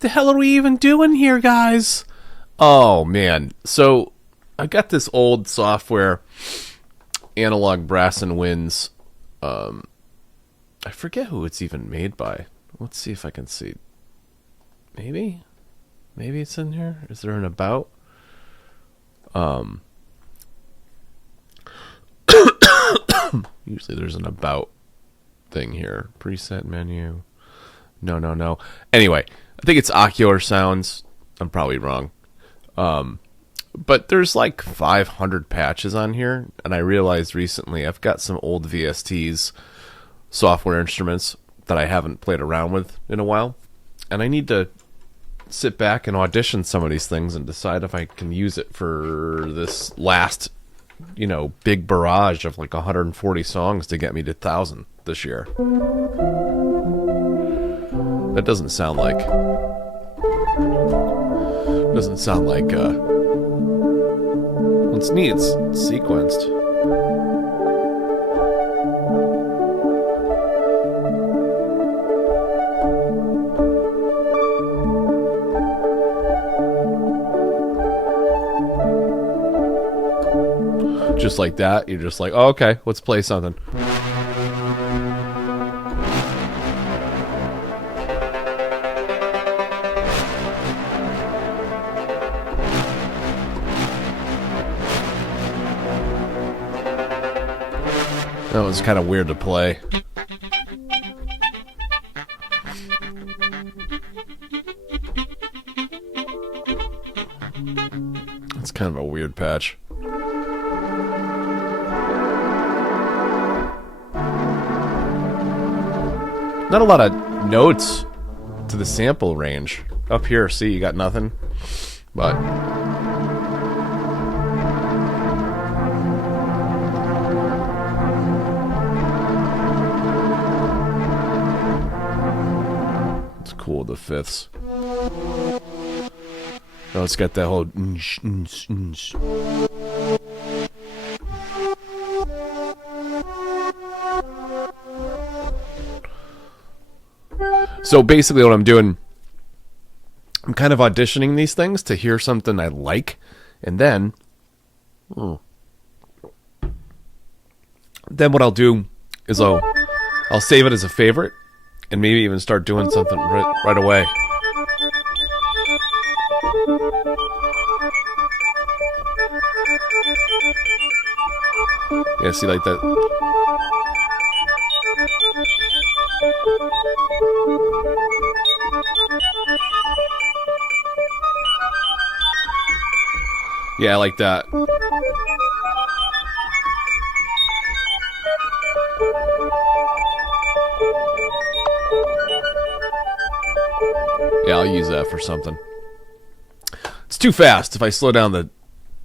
The hell are we even doing here, guys? Oh, man. So, I got this old software, Analog Brass and Winds. I forget who it's even made by. Let's see if I can see. Maybe it's in here. Is there an about? Usually there's an about thing here. Preset menu. No. Anyway, I think it's Ocular Sounds. I'm probably wrong. But there's like 500 patches on here, and I realized recently I've got some old VSTs, software instruments, that I haven't played around with in a while, and I need to sit back and audition some of these things and decide if I can use it for this last, big barrage of like 140 songs to get me to 1,000 this year. That doesn't sound like it's neat. It's sequenced. Just like that, you're just like, oh, okay, let's play something. That was kind of weird to play. It's kind of a weird patch. Not a lot of notes to the sample range. Up here, see, you got nothing. But it's cool, the fifths. Oh, it's got that whole So basically what I'm doing, I'm kind of auditioning these things to hear something I like, and then what I'll do is I'll save it as a favorite, and maybe even start doing something right away. Yeah, see, like that. Yeah, I like that. Yeah, I'll use that for something. It's too fast. If I slow down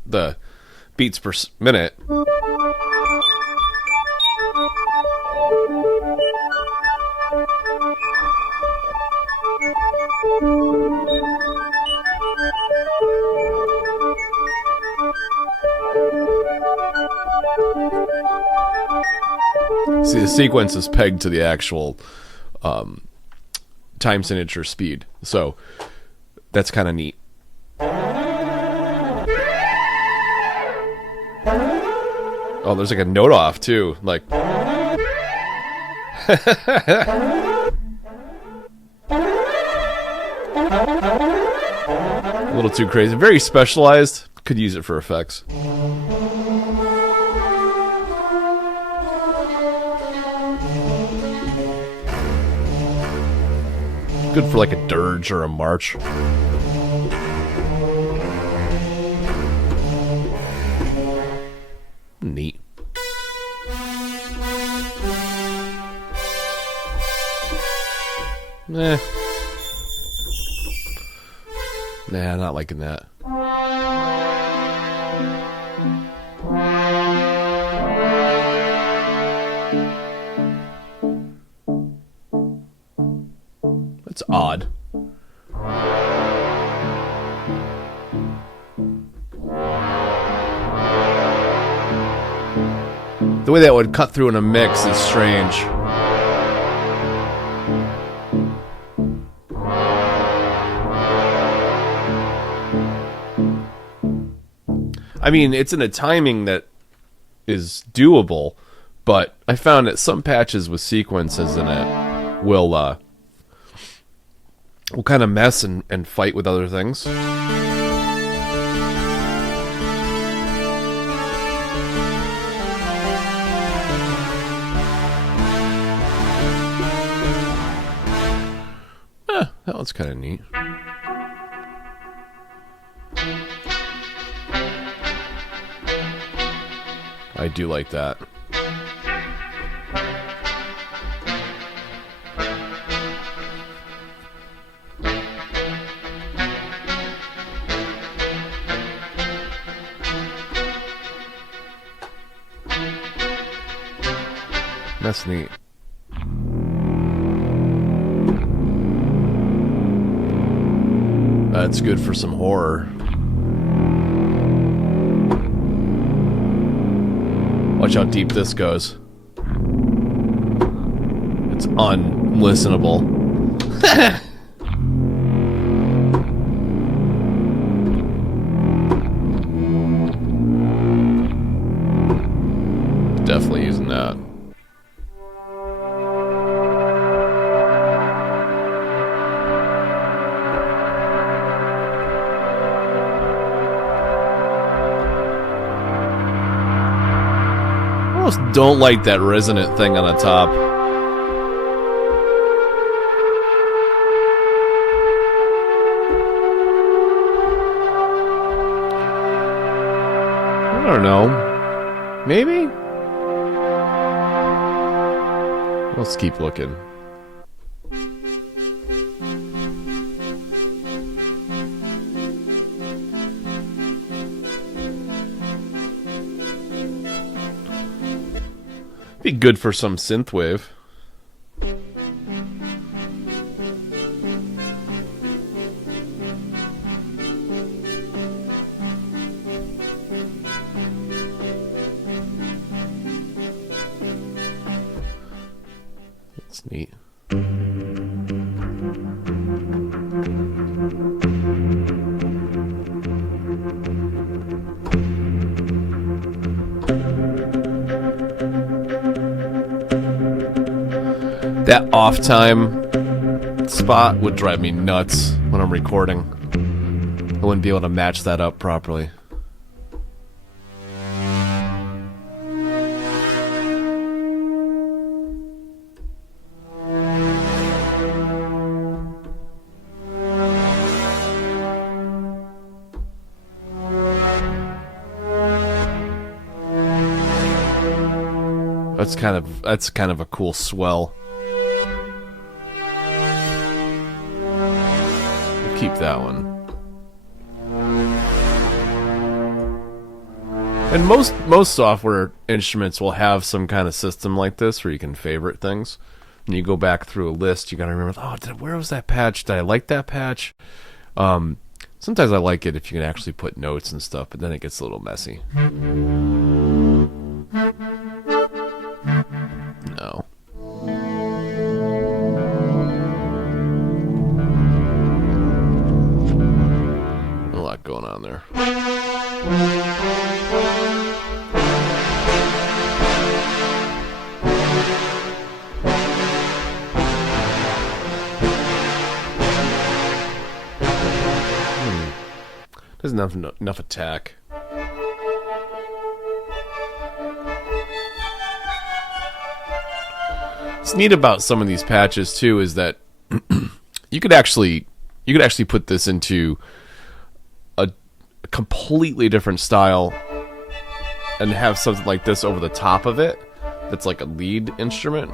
the beats per minute. See, the sequence is pegged to the actual time signature speed, so that's kind of neat. Oh, there's like a note off too, like. A little too crazy. Very specialized. Could use it for effects. Good for like a dirge or a march. Neat. Nah, not liking that. That's odd. The way that would cut through in a mix is strange. I mean, it's in a timing that is doable, but I found that some patches with sequences in it will kind of mess and fight with other things. That one's kind of neat. I do like that. That's neat. That's good for some horror. Watch how deep this goes. It's unlistenable. Definitely using that. I almost don't like that resonant thing on the top. I don't know. Maybe? Let's keep looking. Be good for some synthwave. That's neat. That off time spot would drive me nuts when I'm recording. I wouldn't be able to match that up properly. That's kind of a cool swell. We'll keep that one. And most software instruments will have some kind of system like this where you can favorite things. And you go back through a list, you gotta remember, where was that patch? Did I like that patch? Sometimes I like it if you can actually put notes and stuff, but then it gets a little messy. No. A lot going on there. Doesn't have enough attack. What's neat about some of these patches too is that you could actually put this into a completely different style and have something like this over the top of it that's like a lead instrument,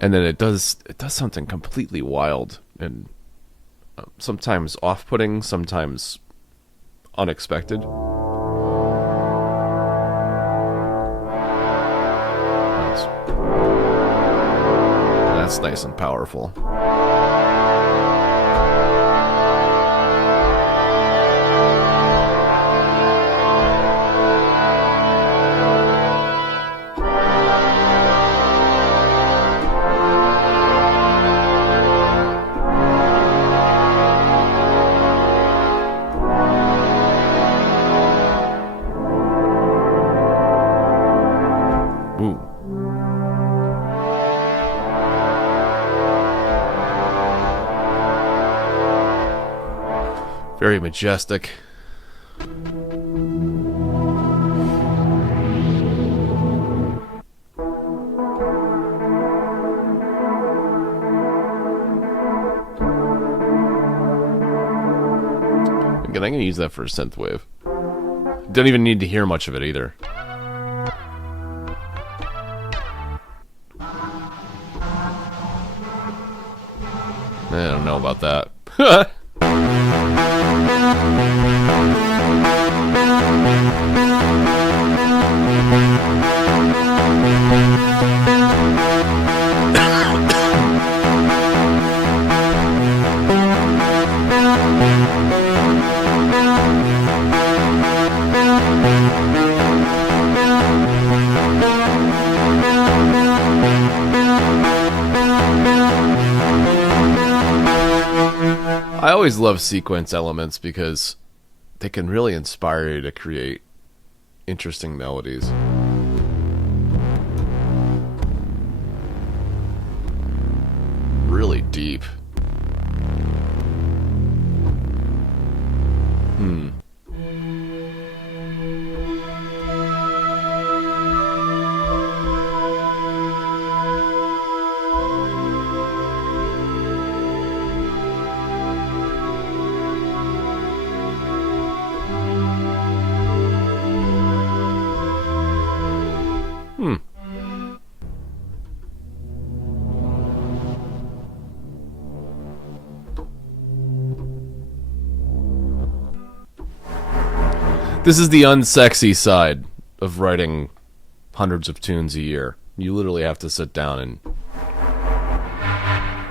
and then it does something completely wild and sometimes off-putting, sometimes unexpected. That's nice and powerful. Very majestic. Again, I'm going to use that for a synthwave. Don't even need to hear much of it either. I don't know about that. I always love sequence elements because they can really inspire you to create interesting melodies. Really deep. This is the unsexy side of writing hundreds of tunes a year. You literally have to sit down and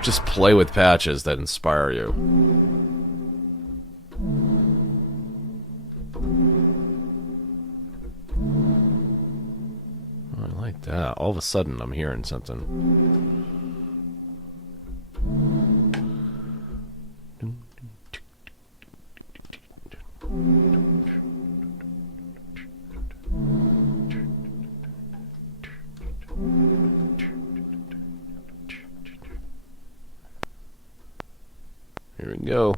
just play with patches that inspire you. I like that. All of a sudden, I'm hearing something. Here we go.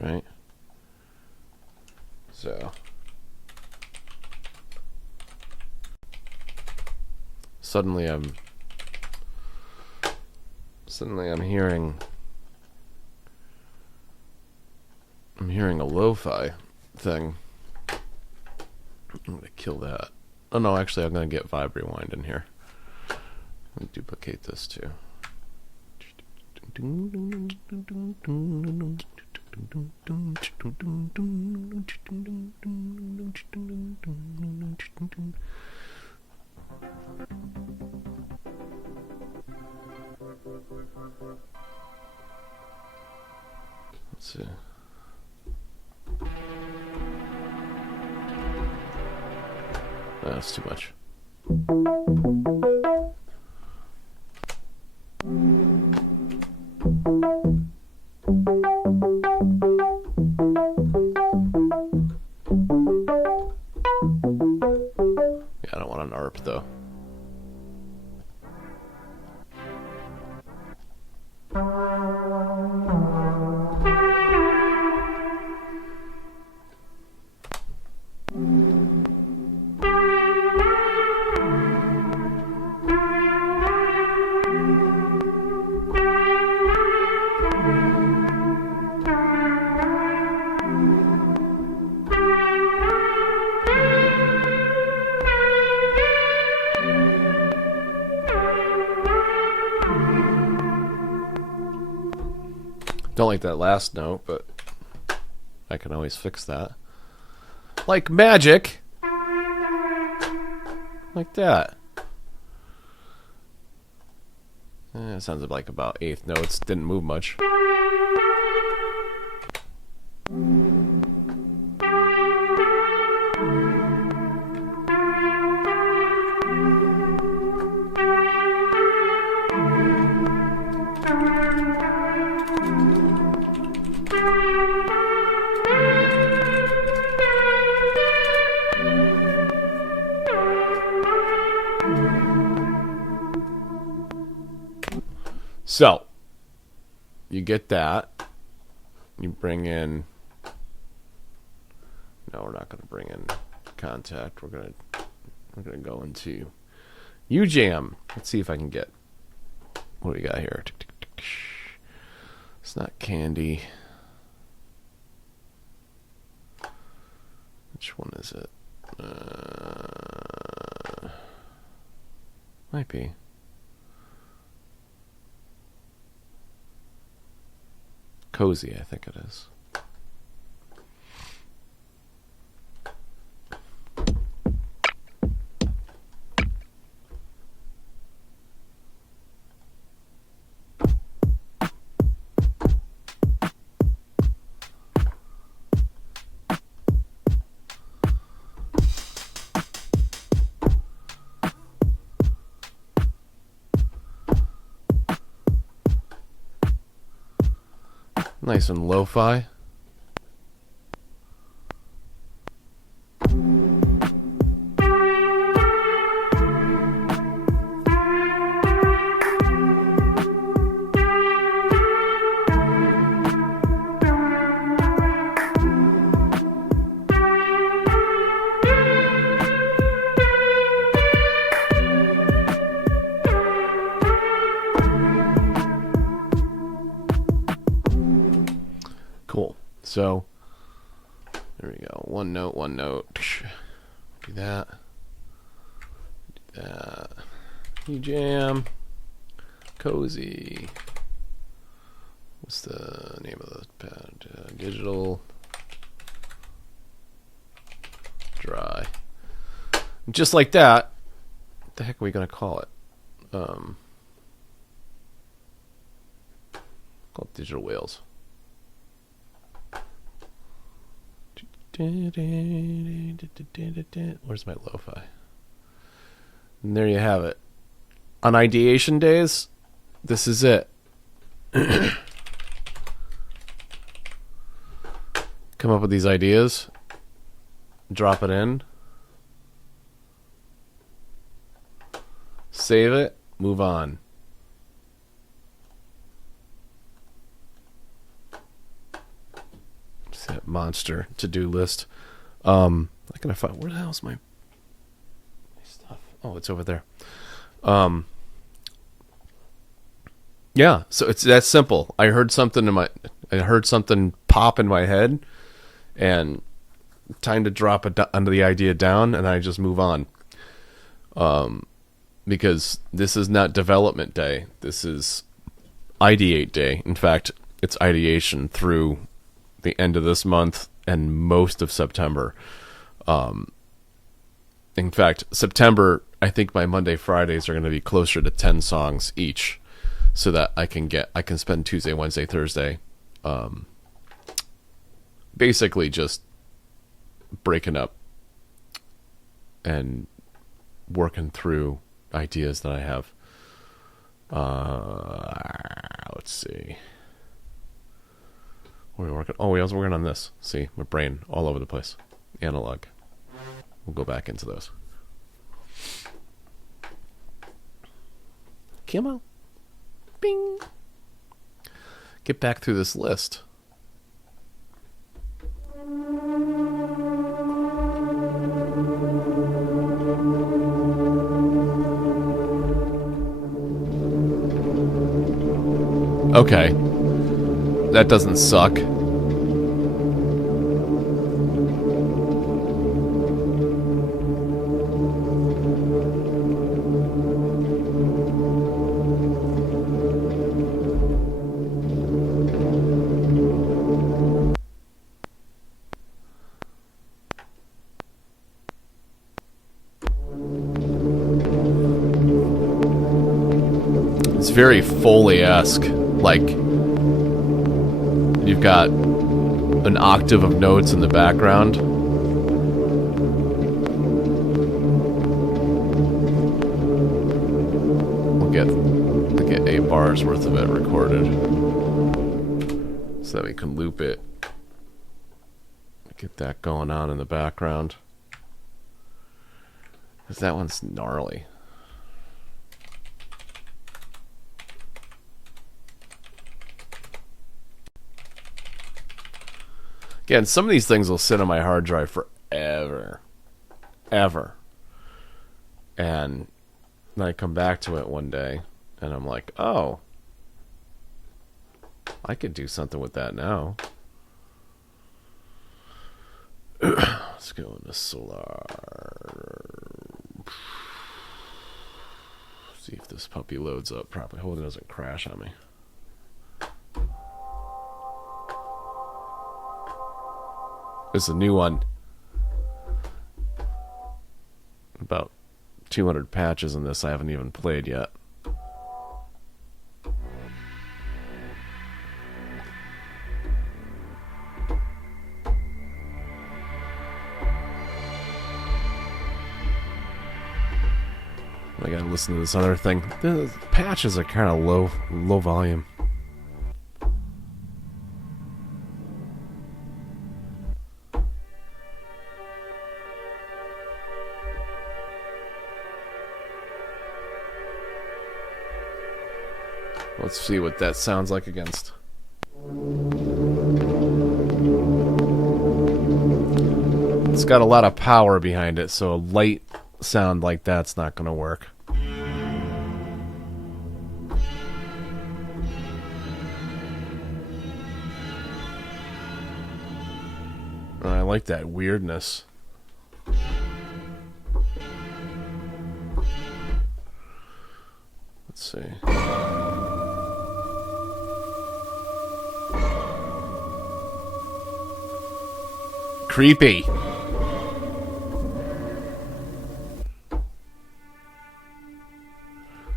Right. So suddenly I'm hearing a lo-fi thing. I'm gonna kill that. Oh no, actually I'm gonna get Vibe Rewind in here. Let me duplicate this too. Let's see. That's too much. Yeah, I don't want an ARP though. Don't like that last note, but I can always fix that. Like magic. Like that. It sounds like about eighth notes. Didn't move much. So you get that. You bring in. No, we're not going to bring in Contact. We're gonna go into UJam. Let's see if I can get. What do we got here? It's not Candy. Which one is it? Might be. Cozy, I think it is. Nice and lo-fi. Cool. So, there we go. One note, one note. Do that. Do that. UJam. Cozy. What's the name of the pad? Digital. Dry. Just like that. What the heck are we going to call it? Call it Digital Whales. Where's my lo-fi? And there you have it. On ideation days, this is it. Come up with these ideas, drop it in, save it, move on. That monster to-do list. I'm gonna find, where the hell's my stuff? Oh, it's over there. Yeah, so it's that simple. I heard something pop in my head, and time to drop it under the idea down, and I just move on. Because this is not development day. This is ideate day. In fact, it's ideation through the end of this month and most of September. In fact, September, I think my Monday, Fridays are going to be closer to 10 songs each, so that I can spend Tuesday, Wednesday, Thursday, basically just breaking up and working through ideas that I have. Let's see. What are we working? Oh, we also working on this. See, my brain all over the place. Analog. We'll go back into those. Come on. Bing. Get back through this list. Okay. That doesn't suck. It's very Foley-esque. Like, you've got an octave of notes in the background. We'll get 8 bars worth of it recorded, so that we can loop it. Get that going on in the background, because that one's gnarly. Again, some of these things will sit on my hard drive forever. Ever. And then I come back to it one day, and I'm like, oh, I could do something with that now. Let's go into Solar. See if this puppy loads up properly. Hope it doesn't crash on me. It's a new one. About 200 patches in this I haven't even played yet. I gotta listen to this other thing. The patches are kind of low volume. Let's see what that sounds like against. It's got a lot of power behind it, so a light sound like that's not going to work. I like that weirdness. Let's see. Creepy.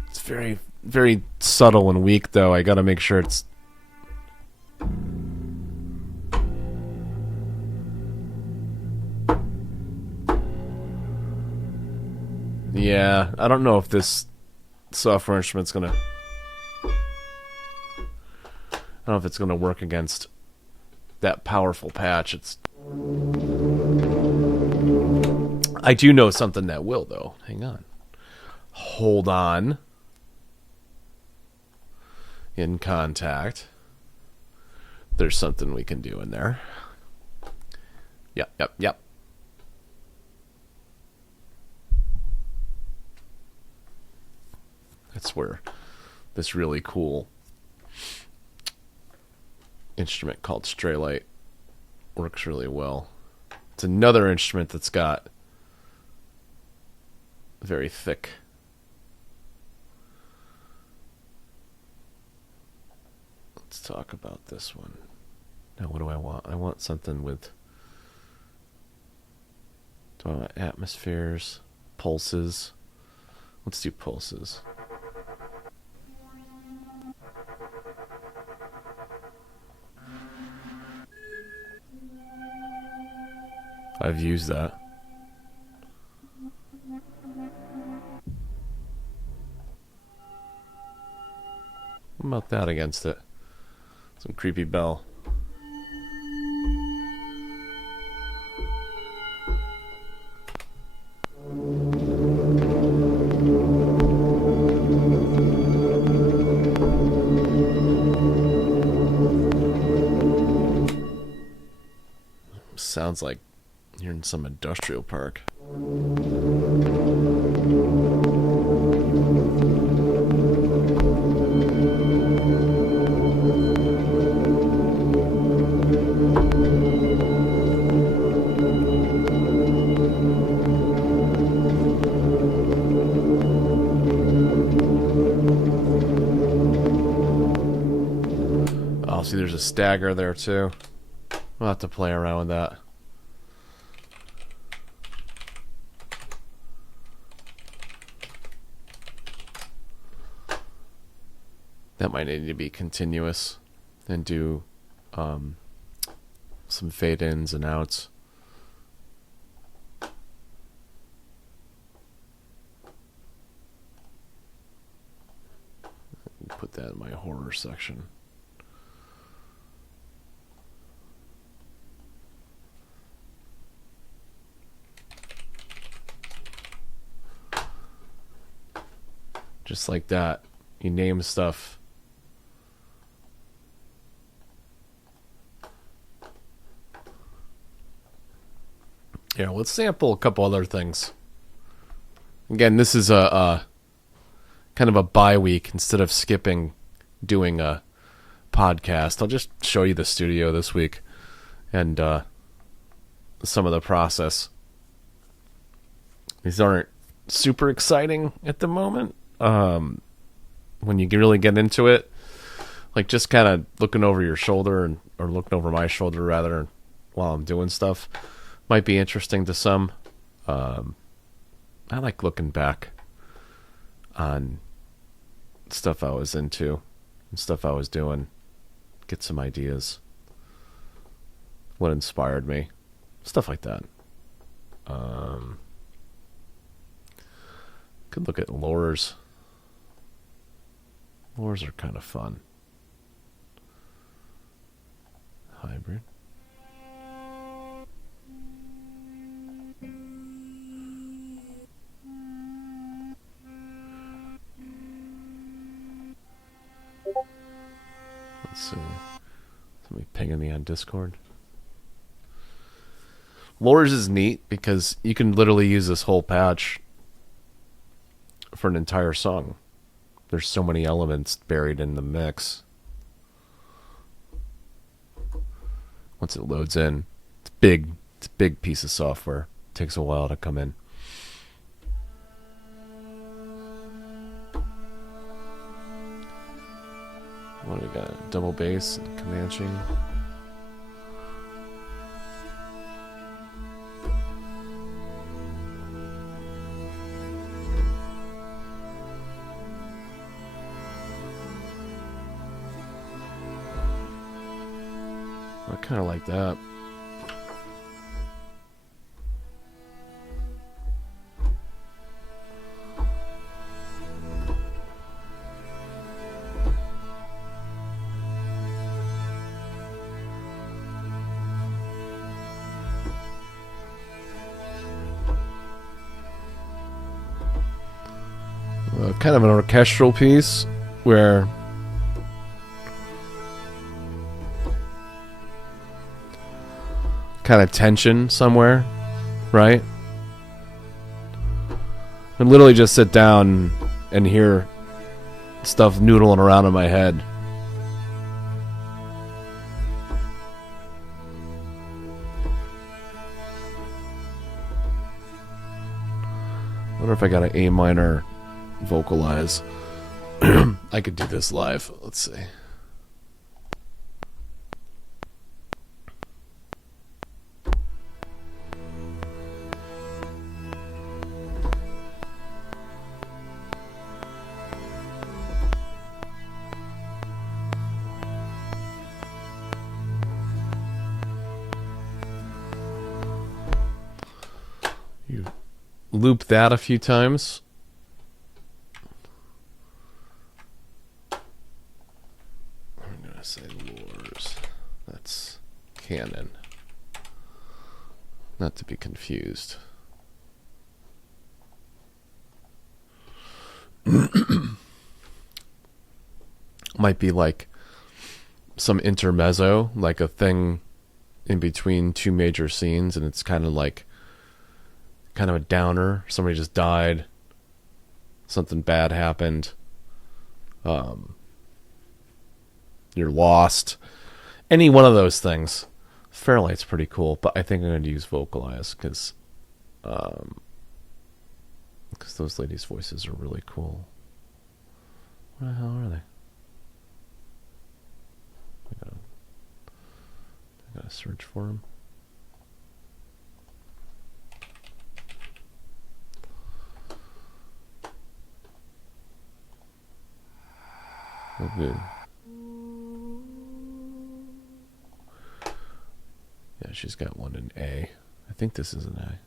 It's very, very subtle and weak, though. I gotta make sure it's... Yeah, I don't know if this software instrument's gonna... I don't know if it's gonna work against that powerful patch. It's... I do know something that will, though. Hang on. Hold on. In contact. There's something we can do in there. Yep. That's where this really cool instrument called Straylight works really well. It's another instrument that's got very thick. Let's talk about this one. Now, what do I want? I want something with... Do I want atmospheres? Pulses? Let's do pulses. I've used that. What about that against it? Some creepy bell. Sounds like you're in some industrial park. Oh, see, there's a stagger there too. We'll have to play around with that. That might need to be continuous and do some fade ins and outs. Put that in my horror section. Just like that. You name stuff. Yeah, let's sample a couple other things. Again, this is a kind of a bye week. Instead of skipping doing a podcast, I'll just show you the studio this week and some of the process. These aren't super exciting at the moment. When you really get into it, like just kind of looking over your shoulder or looking over my shoulder rather while I'm doing stuff might be interesting to some. I like looking back on stuff I was into and stuff I was doing, get some ideas, what inspired me, stuff like that. Could look at lures. Lures are kind of fun. Hybrid. Let's see. Somebody pinging me on Discord. Lures is neat because you can literally use this whole patch for an entire song. There's so many elements buried in the mix. Once it loads in, it's big. It's a big piece of software. It takes a while to come in. What do we got? Double bass and Comanche. I kind of like that. Kind of an orchestral piece where kind of tension somewhere, right? And literally just sit down and hear stuff noodling around in my head. I wonder if I got an A minor vocalize. I could do this live. Let's see. You loop that a few times. Say lures. That's canon. Not to be confused. Might be like some intermezzo, like a thing in between two major scenes, and it's kind of a downer. Somebody just died. Something bad happened. You're lost. Any one of those things. Fairlight's pretty cool, but I think I'm going to use Vocalize because those ladies' voices are really cool. Where the hell are they? I gotta search for them. Oh, good. Yeah, she's got one in A. I think this is an A.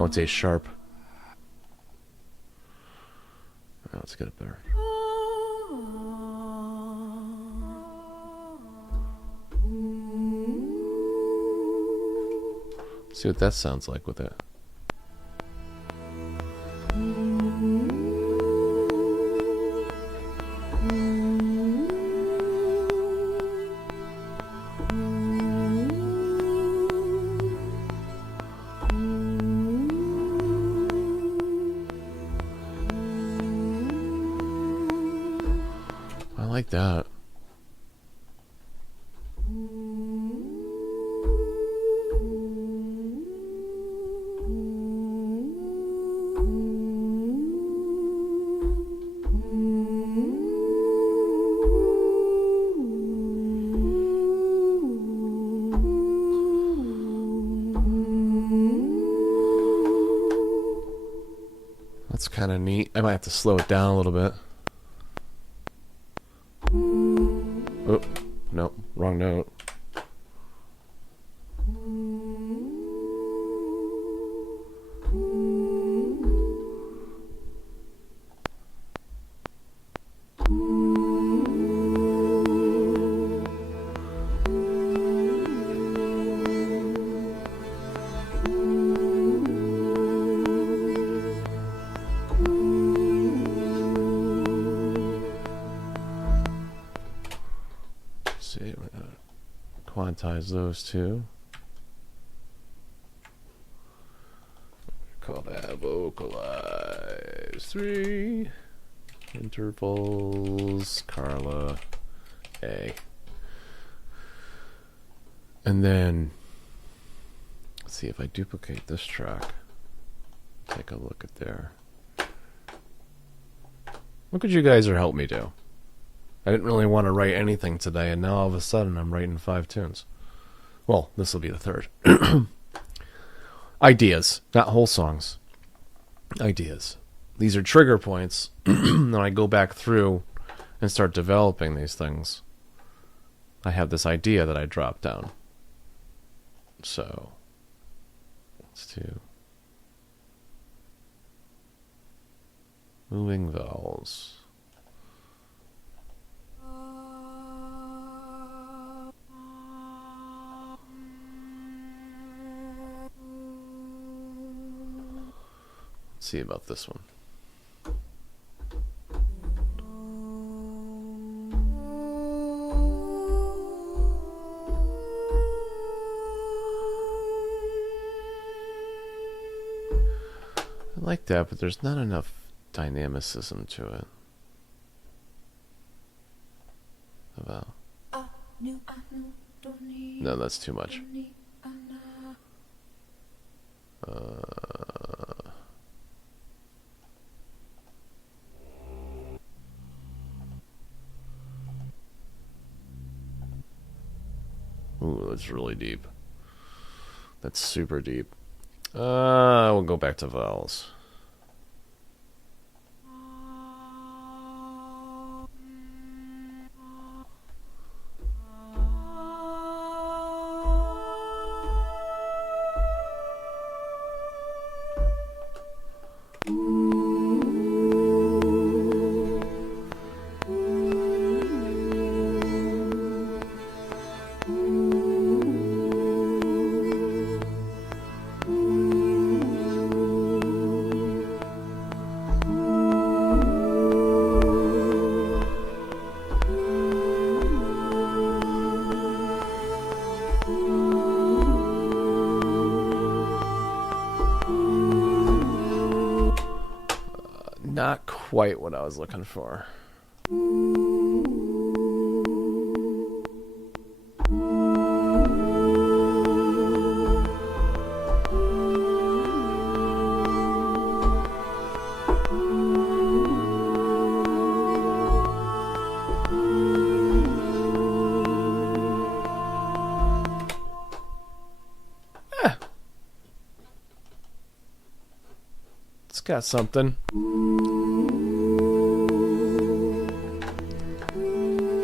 Oh, it's A sharp. Oh, let's get it there. See what that sounds like with it. I like that. That's kind of neat. I might have to slow it down a little bit. Oh, no, wrong note. See, we're gonna quantize those two. Call that vocalize 3 intervals, Carla A. And then let's see if I duplicate this track. Take a look at there. Look what you guys are helping me do. I didn't really want to write anything today, and now all of a sudden I'm writing 5 tunes. Well, this will be the third. Ideas, not whole songs. Ideas. These are trigger points. Then I go back through and start developing these things. I have this idea that I dropped down. So, let's do moving vowels. Let's see about this one. I like that, but there's not enough dynamicism to it. About. No, that's too much. Ooh, that's really deep. That's super deep. We'll go back to vowels. Not quite what I was looking for. It's got something.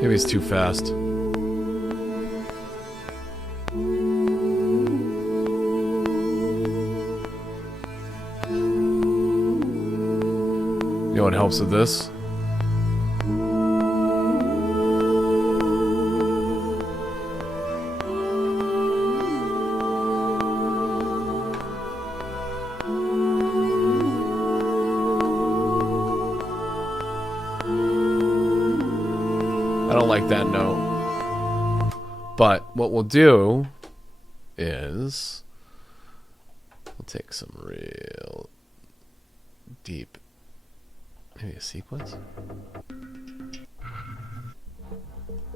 Maybe it's too fast. You know what helps with this? I don't like that note. But what we'll do is we'll take some real deep, maybe a sequence.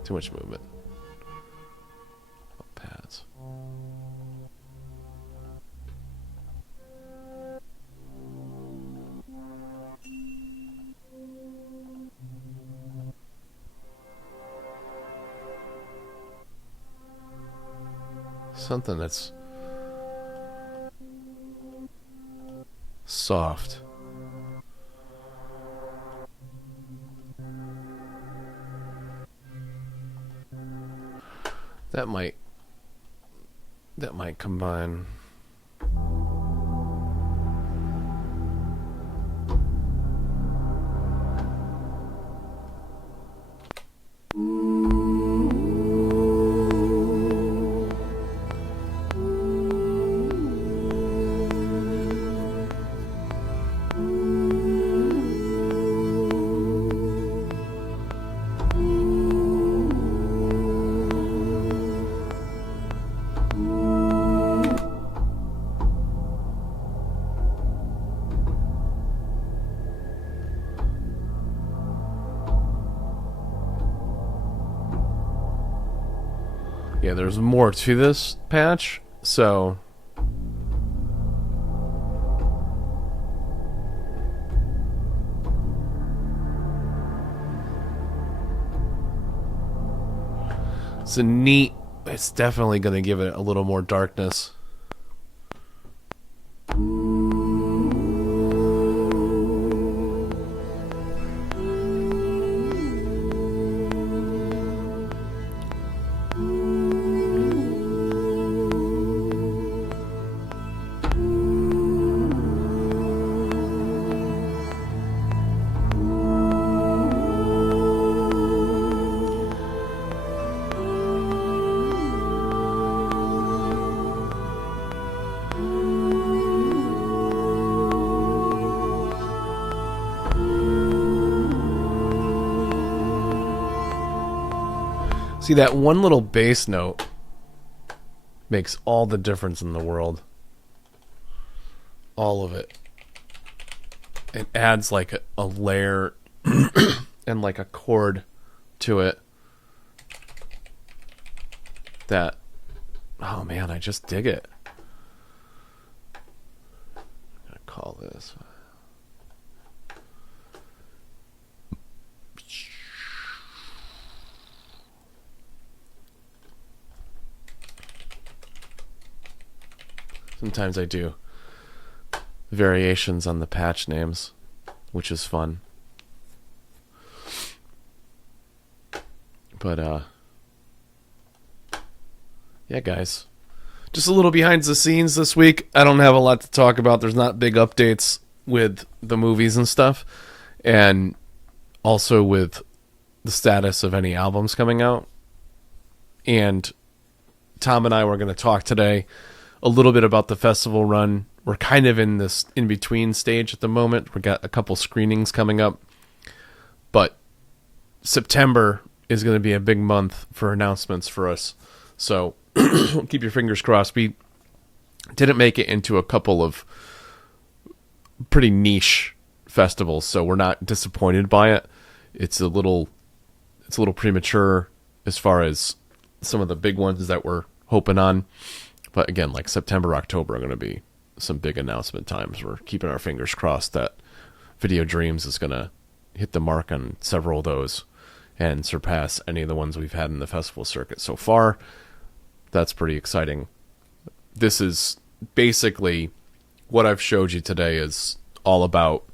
Too much movement. Oh, pads. Something that's soft. That might combine. Yeah, there's more to this patch, so it's definitely going to give it a little more darkness. See, that one little bass note makes all the difference in the world. All of it. It adds like a layer and like a chord to it that, oh man, I just dig it. I'm gonna call this. Sometimes I do variations on the patch names, which is fun. But, yeah, guys. Just a little behind the scenes this week. I don't have a lot to talk about. There's not big updates with the movies and stuff. And also with the status of any albums coming out. And Tom and I were going to talk today a little bit about the festival run. We're kind of in this in-between stage at the moment. We got a couple screenings coming up. But September is going to be a big month for announcements for us. So keep your fingers crossed. We didn't make it into a couple of pretty niche festivals, so we're not disappointed by it. It's a little premature as far as some of the big ones that we're hoping on. But again, like September, October are going to be some big announcement times. We're keeping our fingers crossed that Video Dreams is going to hit the mark on several of those and surpass any of the ones we've had in the festival circuit so far. That's pretty exciting. This is basically what I've showed you today is all about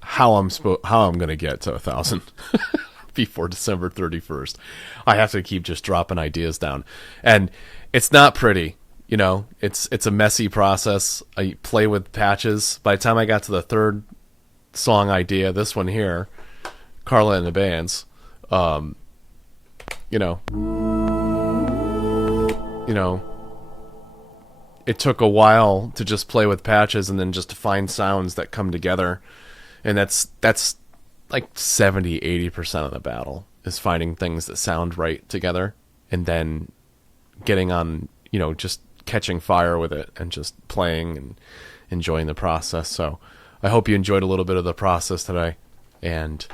how I'm going to get to 1,000 before December 31st. I have to keep just dropping ideas down, and it's not pretty. You know, it's a messy process. I play with patches. By the time I got to the third song idea, this one here, Carla and the Bands, you know, it took a while to just play with patches and then just to find sounds that come together. And that's like 70-80% of the battle is finding things that sound right together, and then getting on, just catching fire with it and just playing and enjoying the process. So I hope you enjoyed a little bit of the process today, and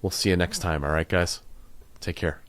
we'll see you next time. All right, guys, take care.